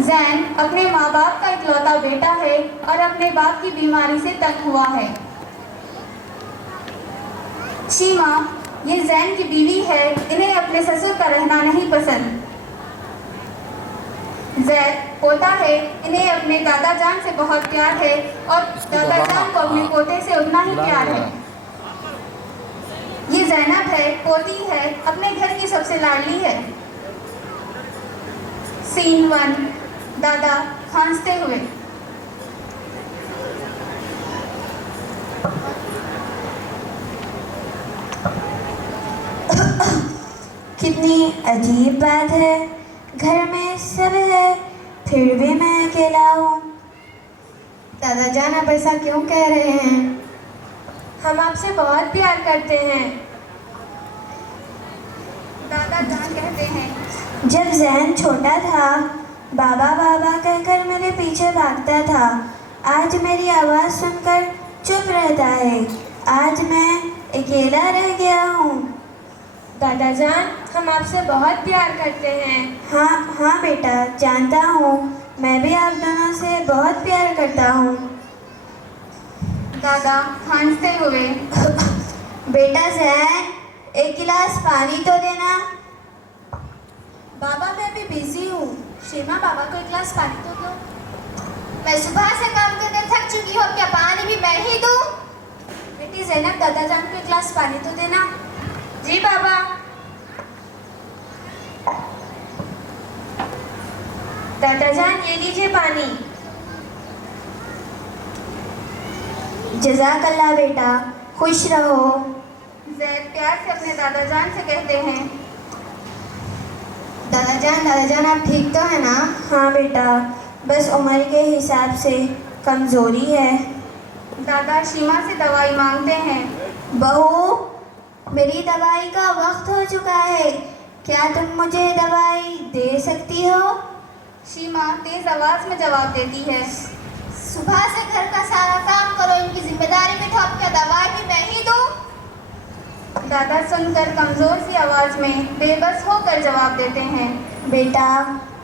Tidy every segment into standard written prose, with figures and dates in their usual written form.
जैन अपने माँ बाप का इकलौता बेटा है और अपने बाप की बीमारी से तंग हुआ है। शीमा, ये जैन की बीवी है, इन्हें अपने ससुर का रहना नहीं पसंद। जैद पोता है, इन्हें अपने दादा जान से बहुत प्यार है और दादा जान को अपने पोते से उतना ही प्यार है। ये जैनब है, पोती है, अपने घर की सबसे लाडली है। सीन 1, दादा खांसते हुए। कितनी अजीब बात है, घर में सब है फिर भी मैं अकेला हूँ। दादा जान, आप ऐसा क्यों कह रहे हैं? हम आपसे बहुत प्यार करते हैं। दादा जान कहते हैं, जब जैन छोटा था बाबा बाबा कहकर मेरे पीछे भागता था। आज मेरी आवाज़ सुनकर चुप रहता है। आज मैं अकेला रह गया हूँ। दादा जान, हम आपसे बहुत प्यार करते हैं। हाँ बेटा, जानता हूँ। मैं भी आप दोनों से बहुत प्यार करता हूँ। दादा खांसते हुए। बेटा जैन, एक गिलास पानी तो देना। बाबा, मैं अभी बिजी हूँ। शीमा, बाबा को एक गिलास पानी तो दो। मैं सुबह से काम करके थक चुकी हूँ, क्या पानी भी मैं ही दूँ? बेटी जैनब, दादा जान को एक गिलास पानी तो देना। जी बाबा। दादा जान, ये लीजिए पानी। जज़ाकल्लाह बेटा, खुश रहो। जैद प्यार से अपने दादा जान से कहते हैं, दादा जान, आप ठीक तो है ना? हाँ बेटा, बस उम्र के हिसाब से कमज़ोरी है। दादा शीमा से दवाई मांगते हैं। बहू, मेरी दवाई का वक्त हो चुका है, क्या तुम मुझे दवाई दे सकती हो? शीमा तेज आवाज में जवाब देती है, सुबह से घर का सारा काम करो, इनकी जिम्मेदारी भी ठोक के दवाई भी मैं ही दूँ? दादा सुनकर कमजोर सी आवाज में बेबस होकर जवाब देते हैं, बेटा,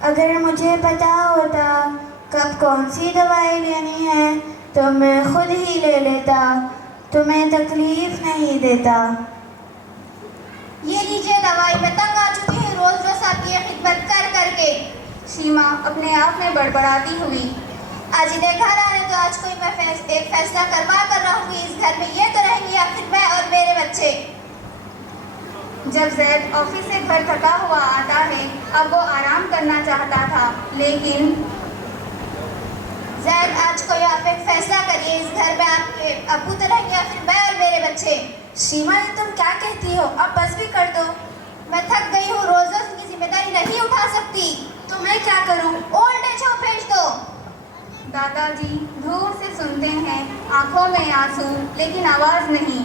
अगर मुझे पता होता कब कौन सी दवाई लेनी है तो मैं खुद ही ले लेता, तुम्हें तकलीफ नहीं देता। ये लीजिए दवाई, मैं तंग आ चुकी हूँ रोज रोज आपकी ये खिदमत कर करके। शीमा अपने आप में बड़बड़ाती हुई, आज इन्हें घर आने तो आज कोई मैं एक फैसला करवा कर रहूँगी। इस घर में ये तो रहेंगी या फिर मैं और मेरे बच्चे। जब जैद ऑफिस से घर थका हुआ आता है, अब वो आराम करना चाहता था, लेकिन जैद, आज कोई आप एक फैसला करिए, इस घर में आपके अब्बू तो रहेंगे या फिर मैं और मेरे बच्चे। शीमा, ये तुम क्या कहती हो? अब बस भी कर दो। मैं थक गई हूँ, रोज रोज उनकी जिम्मेदारी नहीं उठा सकती। तो मैं क्या करूँ? ओल्ड एज होम भेज दो। दादाजी दूर से सुनते हैं, आंखों में आंसू लेकिन आवाज नहीं।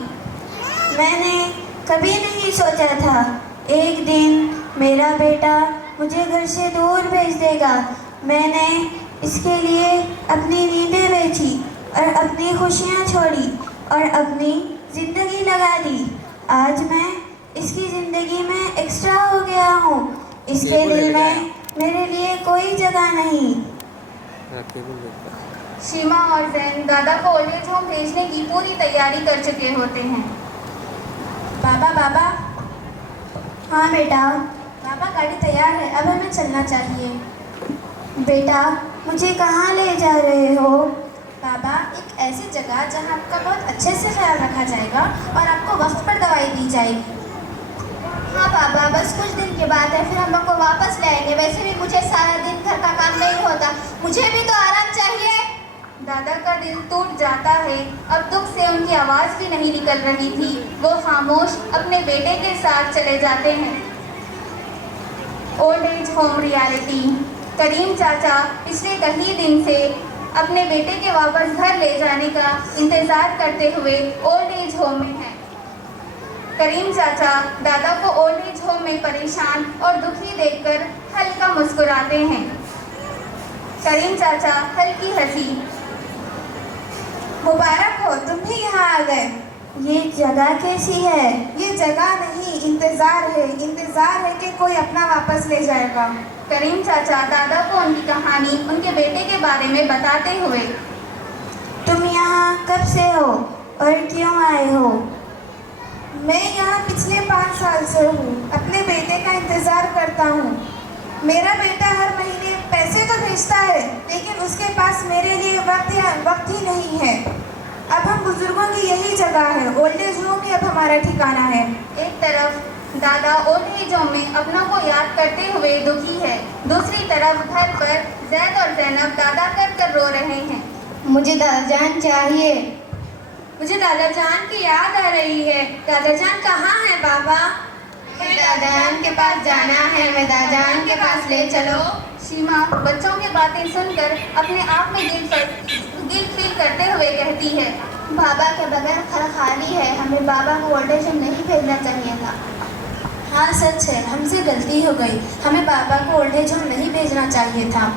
मैंने कभी नहीं सोचा था एक दिन मेरा बेटा मुझे घर से दूर भेज देगा। मैंने इसके लिए अपनी नींदें बेची और अपनी खुशियाँ छोड़ी और अपनी ज़िंदगी लगा दी। आज मैं इसकी ज़िंदगी में एक्स्ट्रा हो गया हूँ। इसके दिल में मेरे लिए कोई जगह नहीं। शीमा और जैन दादा को ओल्ड एज होम भेजने की पूरी तैयारी कर चुके होते हैं। बाबा। हाँ बेटा। बाबा, गाड़ी तैयार है, अब हमें चलना चाहिए। बेटा, मुझे कहाँ ले जा रहे हो? बाबा, एक ऐसी जगह जहाँ आपका बहुत अच्छे से ख्याल रखा जाएगा और आपको वक्त पर दवाई दी जाएगी। हाँ बाबा, बस कुछ दिन की बात है, फिर हम आपको वापस ले आएंगे। वैसे भी मुझे सारा दिन घर का काम नहीं होता, मुझे भी तो आराम चाहिए। दादा का दिल टूट जाता है। अब दुख से उनकी आवाज़ भी नहीं निकल रही थी। वो खामोश अपने बेटे के साथ चले जाते हैं। Old age home reality. Karim चाचा पिछले कई दिन से अपने बेटे के वापस घर ले जाने का इंतज़ार करते हुए ओल्ड एज होम में हैं। करीम चाचा दादा को ओल्ड एज होम में परेशान और दुखी देखकर हल्का मुस्कुराते हैं। करीम चाचा हल्की हंसी, मुबारक हो, तुम भी यहाँ आ गए। ये जगह कैसी है? ये जगह नहीं, इंतज़ार है। इंतज़ार है कि कोई अपना वापस ले जाएगा। करीम चाचा दादा को उनकी कहानी उनके बेटे के बारे में बताते हुए, तुम यहाँ कब से हो और क्यों आए हो? मैं यहाँ पिछले 5 साल से हूँ। अपने बेटे का इंतज़ार करता हूँ। मेरा बेटा हर महीने पैसे तो भेजता है, लेकिन उसके पास मेरे लिए वक्त ही नहीं है। अब हम बुजुर्गों की यही जगह है। ओल्ड एज होम ही अब हमारा ठिकाना है। एक तरफ दादा ओल्ड एज होम में अपनों को याद करते हुए दुखी है, दूसरी तरफ घर पर जैद और जैनब दादा कर रो रहे हैं। मुझे दादाजान चाहिए। मुझे दादा जान की याद आ रही है। दादा जान कहाँ है बाबा? मुझे दादाजान के पास जाना है, मैं दादाजान के पास ले चलो। शीमा बच्चों की बातें सुनकर अपने आप में गिल्ट फील करते हुए कहती है, बाबा के बगैर घर खाली है, हमें बाबा को ओल्ड एज होम नहीं भेजना चाहिए था। हाँ सच है, हमसे गलती हो गई, हमें बाबा को ओल्ड एज होम नहीं भेजना चाहिए था।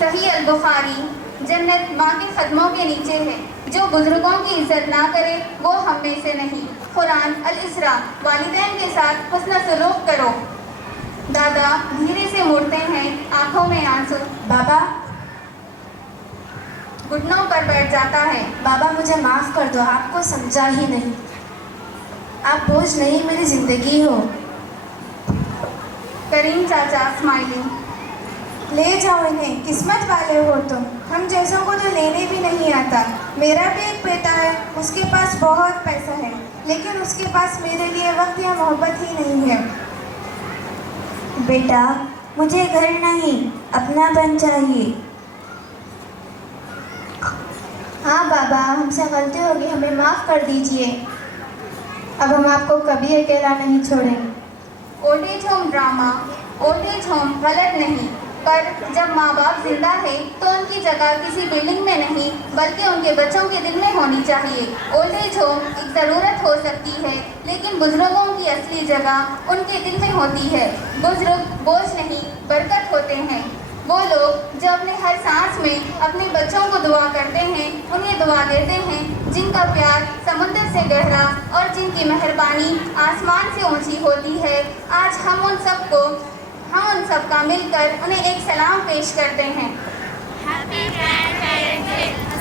सही अल बुखारी, जन्नत माँ के कदमों के नीचे है। जो बुजुर्गों की इज्जत ना करे वो हम में से नहीं। कुरान अल इसरा, वालिदैन के साथ हुस्न सलूक करो। दादा धीरे से मुड़ते हैं, आंखों में आंसू। बाबा घुटनों पर बैठ जाता है। बाबा मुझे माफ़ कर दो, आपको समझा ही नहीं। आप बोझ नहीं, मेरी ज़िंदगी हो। करीम चाचा स्माइलिंग, ले जाओ इन्हें, किस्मत वाले हो तुम। हम जैसों को तो लेने भी नहीं आता। मेरा भी एक बेटा है, उसके पास बहुत पैसा है, लेकिन उसके पास मेरे लिए वक्त या मोहब्बत ही नहीं है। बेटा, मुझे घर नहीं, अपनापन चाहिए। हाँ बाबा, हमसे गलती होगी, हमें माफ़ कर दीजिए। अब हम आपको कभी अकेला नहीं छोड़ेंगे। Old age home drama. Old age home गलत नहीं, पर जब माँ बाप जिंदा है तो उनकी जगह किसी बिल्डिंग में नहीं बल्कि उनके बच्चों के दिल में होनी चाहिए। ओल्ड एज होम एक ज़रूरत हो सकती है, लेकिन बुजुर्गों की असली जगह उनके दिल में होती है। बुजुर्ग बोझ नहीं, बरकत होते हैं। वो लोग जो अपने हर सांस में अपने बच्चों को दुआ करते हैं, उन्हें दुआ देते हैं, जिनका प्यार समुद्र से गहरा और जिनकी मेहरबानी आसमान से ऊंची होती है। आज हम उन सबका मिलकर उन्हें एक सलाम पेश करते हैं। Happy Grandparents Day.